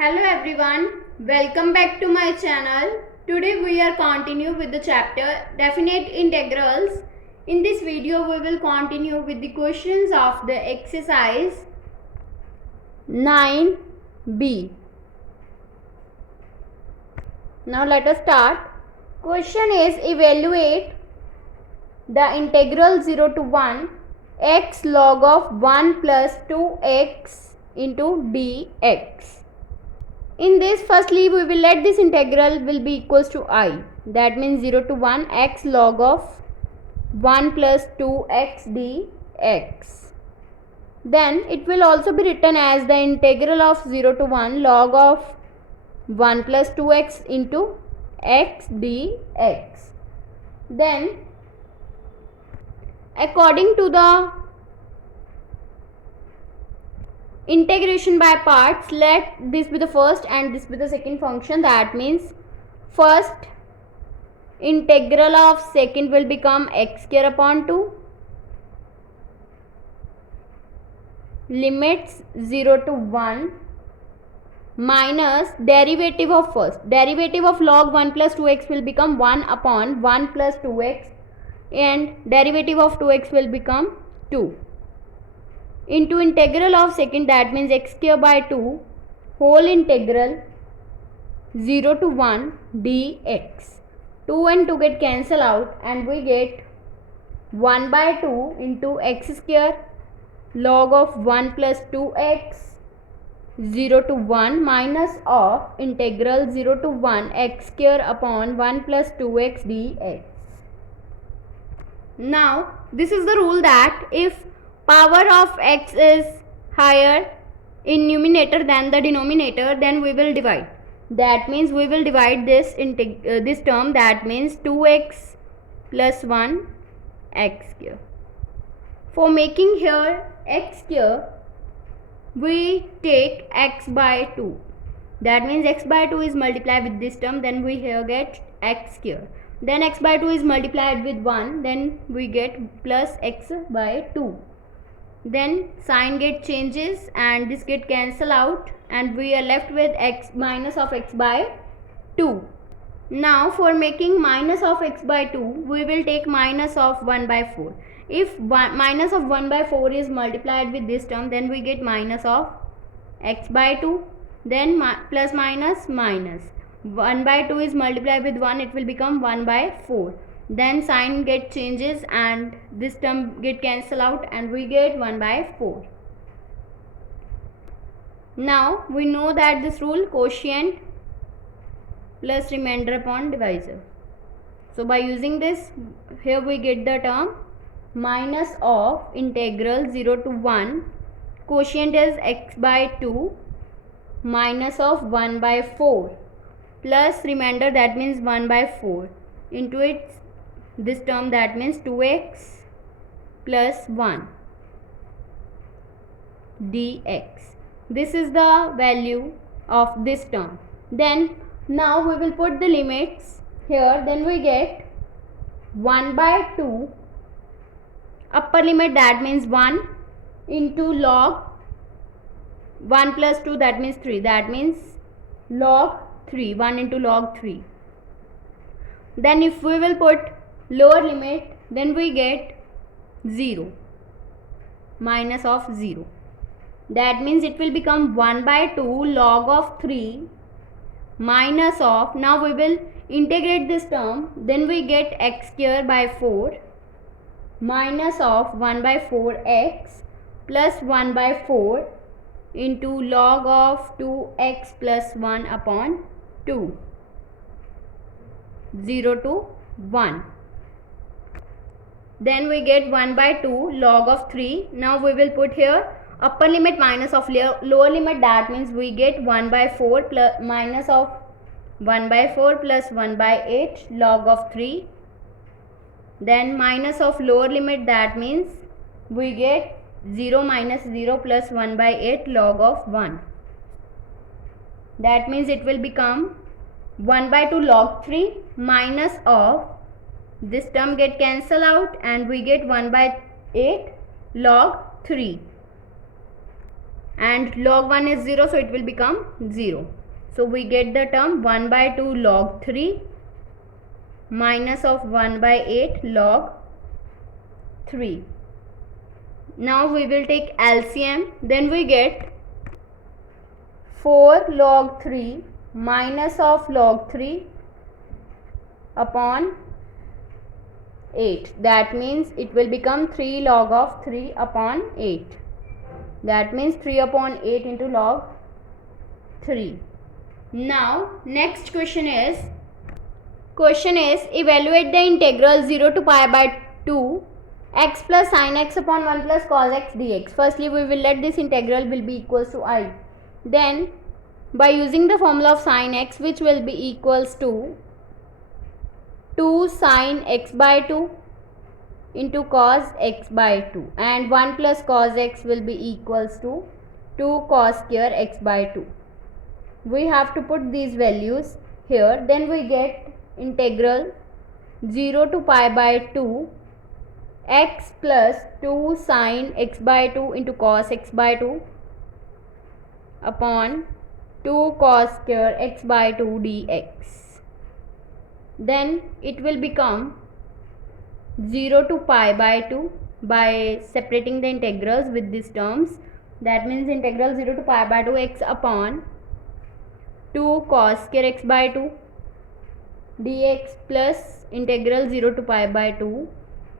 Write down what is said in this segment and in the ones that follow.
Hello everyone, welcome back to my channel. Today we are continue with the chapter Definite Integrals. In this video we will continue with the questions of the exercise 9b. Now let us start. Question is evaluate the integral 0 to 1 x log of 1 plus 2x into dx. In this, firstly we will let this integral will be equals to I, that means 0 to 1 x log of 1 plus 2x dx. Then it will also be written as the integral of 0 to 1 log of 1 plus 2x into x dx. Then according to the integration by parts, let this be the first and this be the second function. That means first integral of second will become x square upon 2 limits 0 to 1 minus derivative of first. Derivative of log 1 plus 2x will become 1 upon 1 plus 2x and derivative of 2x will become 2 into integral of second, that means x square by 2 whole integral 0 to 1 dx. 2 and 2 get cancel out and we get 1 by 2 into x square log of 1 plus 2x 0 to 1 minus of integral 0 to 1 x square upon 1 plus 2x dx. Now this is the rule that if power of x is higher in numerator than the denominator, then we will divide. That means we will divide this this term, that means 2x plus 1 x square. For making here x square, we take x by 2. That means x by 2 is multiplied with this term, then we here get x square. Then x by 2 is multiplied with 1, then we get plus x by 2. Then sign get changes and this get cancel out and we are left with x minus of x by 2. Now for making minus of x by 2, we will take minus of 1 by 4. If minus of 1 by 4 is multiplied with this term, then we get minus of x by 2, then plus minus minus 1 by 2 is multiplied with 1, it will become 1 by 4. Then sign get changes and this term get cancel out and we get 1 by 4. Now we know that this rule quotient plus remainder upon divisor. So by using this, here we get the term minus of integral 0 to 1 quotient is x by 2 minus of 1 by 4 plus remainder, that means 1 by 4 into its this term, that means 2x plus 1 dx. This is the value of this term. Then now we will put the limits here, then we get 1 by 2 upper limit, that means 1 into log 1 plus 2, that means 3, that means log 3, 1 into log 3. Then if we will put lower limit, then we get 0 minus of 0. That means it will become 1 by 2 log of 3 minus of, now we will integrate this term, then we get x square by 4 minus of 1 by 4x plus 1 by 4 into log of 2x plus 1 upon 2 0 to 1. Then we get 1 by 2 log of 3. Now we will put here upper limit minus of lower limit, that means we get 1 by 4 plus minus of 1 by 4 plus 1 by 8 log of 3. Then minus of lower limit, that means we get 0 minus 0 plus 1 by 8 log of 1. That means it will become 1 by 2 log 3 minus of this term get cancel out and we get 1 by 8 log 3. and log 1 is 0, so it will become 0. So we get the term 1 by 2 log 3 minus of 1 by 8 log 3. Now we will take LCM, then we get 4 log 3 minus of log 3 upon 8. That means it will become 3 log of 3 upon 8. That means 3 upon 8 into log 3. Now next question is evaluate the integral 0 to pi by 2 x plus sin x upon 1 plus cos x dx. Firstly we will let this integral will be equals to I. Then by using the formula of sin x, which will be equals to 2 sin x by 2 into cos x by 2, and 1 plus cos x will be equals to 2 cos square x by 2. We have to put these values here. Then we get integral 0 to pi by 2 x plus 2 sin x by 2 into cos x by 2 upon 2 cos square x by 2 dx. Then it will become 0 to pi by 2 by separating the integrals with these terms. That means integral 0 to pi by 2 x upon 2 cos square x by 2 dx plus integral 0 to pi by 2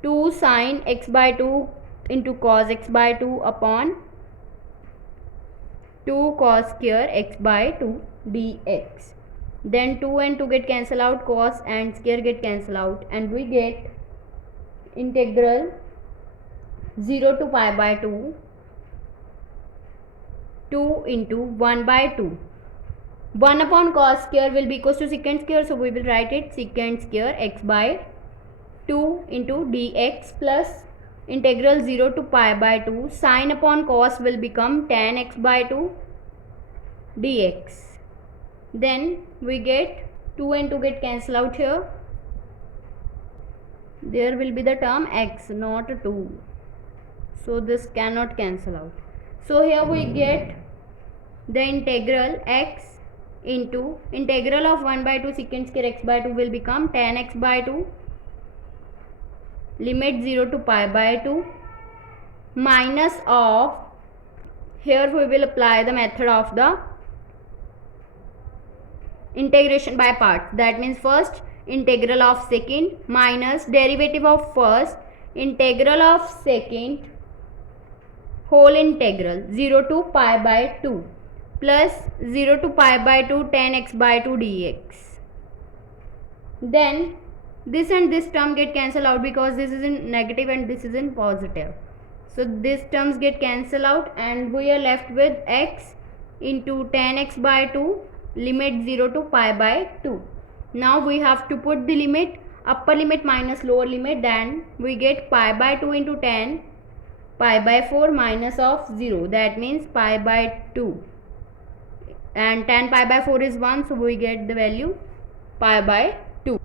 2 sin x by 2 into cos x by 2 upon 2 cos square x by 2 dx. Then 2 and 2 get cancelled out, cos and square get cancelled out, and we get integral 0 to pi by 2 2 into 1 by 2. 1 upon cos square will be equals to secant square, so we will write it secant square x by 2 into dx plus integral 0 to pi by 2 sin upon cos will become tan x by 2 dx. Then we get 2 and 2 get cancelled out here. There will be the term x, not 2. So this cannot cancel out. So here we get the integral x into integral of 1 by 2 secant square x by 2 will become tan x by 2 limit 0 to pi by 2 minus of, here we will apply the method of the integration by parts. That means first integral of second minus derivative of first integral of second whole integral 0 to pi by 2 plus 0 to pi by 2 tan x by 2 dx. Then this and this term get cancelled out because this is in negative and this is in positive. So these terms get cancelled out and we are left with x into tan x by 2 limit 0 to pi by 2. Now we have to put the limit, upper limit minus lower limit, then we get pi by 2 into tan pi by 4 minus of 0, that means pi by 2, and tan pi by 4 is 1, so we get the value pi by 2.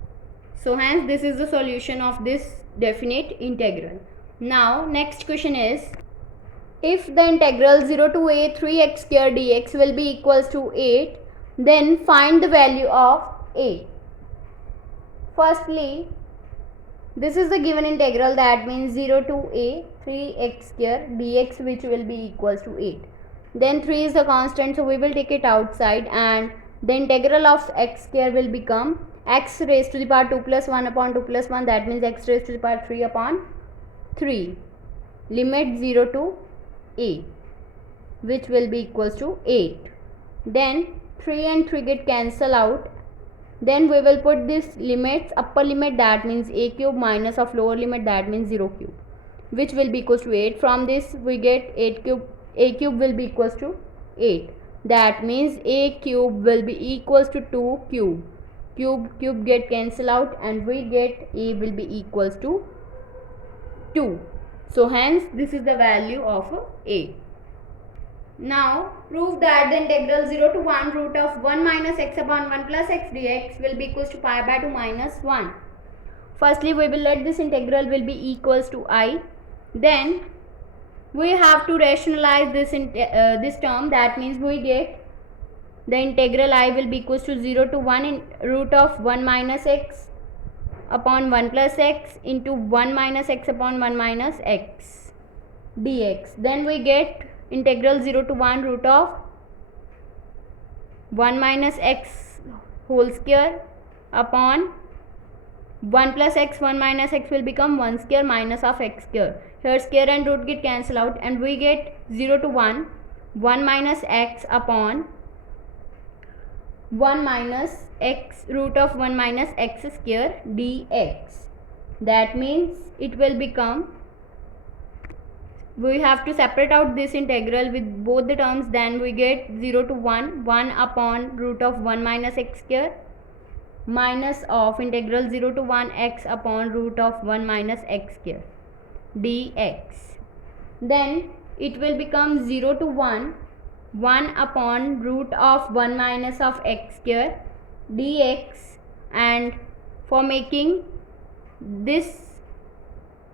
So hence this is the solution of this definite integral. Now next question is, if the integral 0 to a 3x square dx will be equals to 8, then find the value of a. Firstly, this is the given integral, that means 0 to a 3x square dx, which will be equals to 8. Then 3 is the constant, so we will take it outside, and the integral of x square will become x raised to the power 2 plus 1 upon 2 plus 1, that means x raised to the power 3 upon 3 limit 0 to a, which will be equals to 8. Then 3 and 3 get cancelled out. Then we will put this limits, upper limit that means a cube minus of lower limit that means 0 cube, which will be equals to 8. From this we get 8 cube, a cube will be equals to 8, that means a cube will be equals to 2 cube. Cube get cancelled out and we get a will be equals to 2. So hence this is the value of a. Now prove that the integral 0 to 1 root of 1 minus x upon 1 plus x dx will be equals to pi by 2 minus 1. Firstly we will let this integral will be equals to I. Then we have to rationalize this term. That means we get the integral I will be equals to 0 to 1 in root of 1 minus x upon 1 plus x into 1 minus x upon 1 minus x dx. Then we get integral 0 to 1 root of 1 minus x whole square upon 1 plus x, 1 minus x will become 1 square minus of x square. Here square and root get cancelled out and we get 0 to 1 minus x upon 1 minus x root of 1 minus x square dx. That means it will become, we have to separate out this integral with both the terms. Then we get 0 to 1 upon root of 1 minus x square minus of integral 0 to 1 x upon root of 1 minus x square dx. Then it will become 0 to 1 upon root of 1 minus of x square dx. And for making this,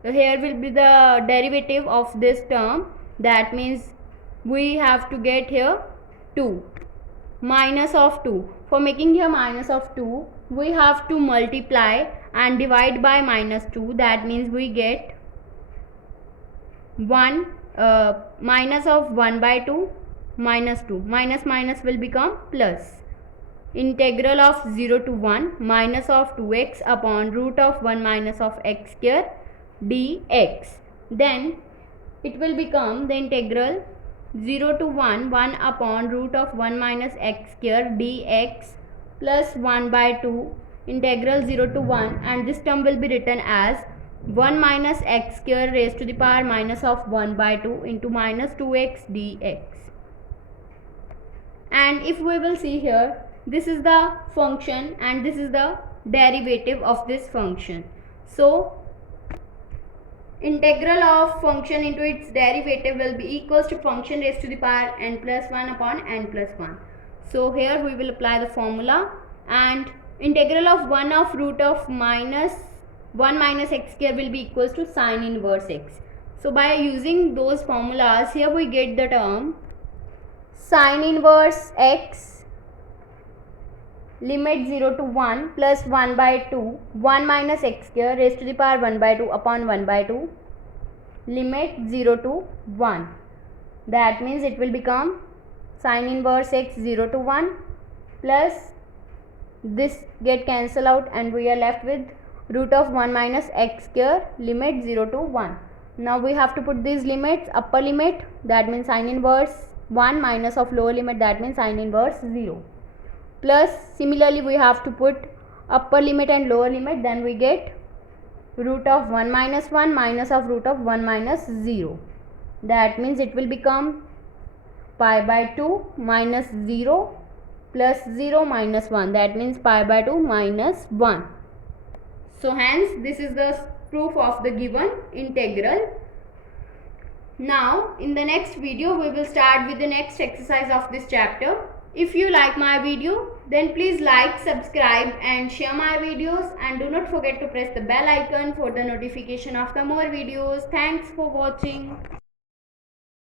here will be the derivative of this term. That means we have to get here 2 minus of 2. For making here minus of 2, we have to multiply and divide by minus 2. That means we get 1 minus of 1 by 2 minus 2. Minus minus will become plus. Integral of 0 to 1 minus of 2x upon root of 1 minus of x square dx. Then it will become the integral 0 to 1 upon root of 1 minus x square dx plus 1 by 2 integral 0 to 1, and this term will be written as 1 minus x square raised to the power minus of 1 by 2 into minus 2x dx. And if we will see here, this is the function and this is the derivative of this function. So integral of function into its derivative will be equals to function raised to the power n plus 1 upon n plus 1. So here we will apply the formula, and integral of 1 of root of minus 1 minus x square will be equals to sine inverse x. So by using those formulas, here we get the term sine inverse x limit 0 to 1 plus 1 by 2 1 minus x square raised to the power 1 by 2 upon 1 by 2 limit 0 to 1. That means it will become sine inverse x 0 to 1 plus this get cancelled out and we are left with root of 1 minus x square limit 0 to 1. Now we have to put these limits. Upper limit, that means sine inverse 1, minus of lower limit, that means sine inverse 0. Plus similarly we have to put upper limit and lower limit, then we get root of 1 minus 1 minus of root of 1 minus 0. That means it will become pi by 2 minus 0 plus 0 minus 1, that means pi by 2 minus 1. So hence this is the proof of the given integral. Now in the next video we will start with the next exercise of this chapter. If you like my video, then please like, subscribe and share my videos, and do not forget to press the bell icon for the notification of the more videos. Thanks for watching.